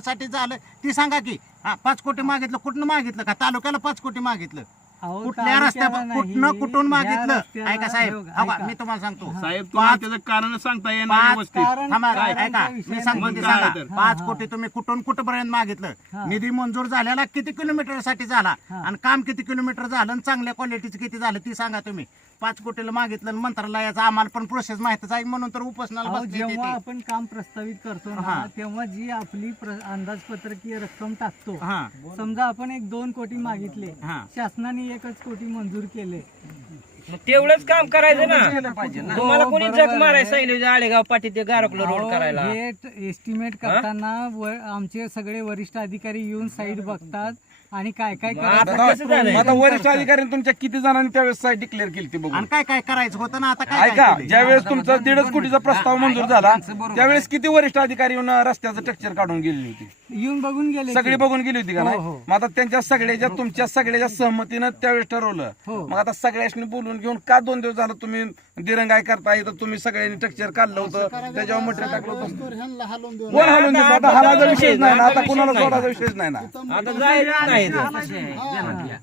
साठी झालं ती सांगा की. 5 कोटी मागितलं, कुठनं मागितलं का तालुक्याला 5 कोटी मागितलं? कुठल्या रस्त्या कुठनं कुठून मागितलं? ऐका साहेब, मी तुम्हाला सांगतो साहेब, तुम्हाला त्याचं कारण सांगता येणार व्यवस्थित. ऐका मी सांगतो 5 कोटी तुम्ही कुठून कुठपर्यंत मागितलं? निधी मंजूर झालेला किती किलोमीटर साठी झाला आणि काम किती किलोमीटर झालं आणि चांगल्या क्वालिटीचं किती झालं ती सांगा तुम्ही. 5 कोटीला मागितलं आणि मंत्रालयाचा आम्हाला पण प्रोसेस माहितीच आहे म्हणून तर उपोषणाला बसले. जेव्हा आपण काम प्रस्तावित करतो ना तेव्हा जी आपली अंदाजपत्रकीय रक्कम टाकतो, समजा आपण 1-2 कोटी मागितले, शासनाने 1च कोटी मंजूर केले, तेवढंच काम करायचं ना. तुम्हाला कोणी जग मारायला सांगितलं आळेगाव पाठी ते गारकलो रोड करायला? हे एस्टिमेट करताना आमचे सगळे वरिष्ठ अधिकारी येऊन साईड बघतात आणि काय काय आता वरिष्ठ अधिकाऱ्यांनी तुमच्या किती जणांनी त्यावेळेस साईट डिक्लेअर केली ती बघून? आणि काय काय करायचं होतं ना आता काय ऐका, ज्यावेळेस तुमचा 1.5 कोटीचा प्रस्ताव मंजूर झाला त्यावेळेस किती वरिष्ठ अधिकारी येऊन रस्त्याचं टेक्चर काढून गेली होती? येऊन बघून गेले, सगळी बघून गेली होती का नाही? मग आता त्यांच्या सगळ्याच्या तुमच्या सगळ्याच्या सहमतीनं त्यावेळेस ठरवलं. मग आता सगळ्यांनी बोलून घेऊन का 2 दिवस झालं तुम्ही दिरंगाई करताय? तर तुम्ही सगळ्यांनी टेक्चर काढलं होतं, त्याच्यावर मटेरियल टाकलं होतं. कोण हालून देतो? आता हालाचा विषयच नाही ना, आता कोणाला सोडायचा विषयच नाही ना. आता जायचं नाही.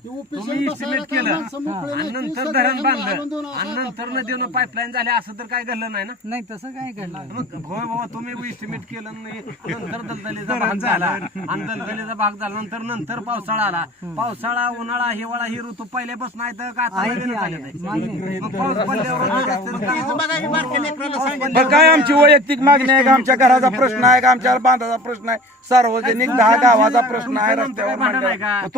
तुम्ही इस्टिमेट केलं आणि नंतर धरण बांधलं आणि नंतर नदीनं पाईपलाईन झाली असं तर काय घडलं नाही ना? नाही, तसं काय घडलं? मग होय बाबा, तुम्ही इस्टिमेट केलं नाही, नंतर दलदलीचा भाग झाला आणि दलदलीचा भाग झाला नंतर पावसाळा आला. पावसाळा, उन्हाळा, हिवाळा ही ऋतू पहिल्यापासून आहे तर का आता नवीन झाले नाही? मग पाऊस बरं, काय आमची वैयक्तिक मागणी आहे का? आमच्या घराचा प्रश्न आहे का? आमच्या बांधाचा प्रश्न आहे? सार्वजनिक 10 गावाचा प्रश्न आहे रस्त्यावर?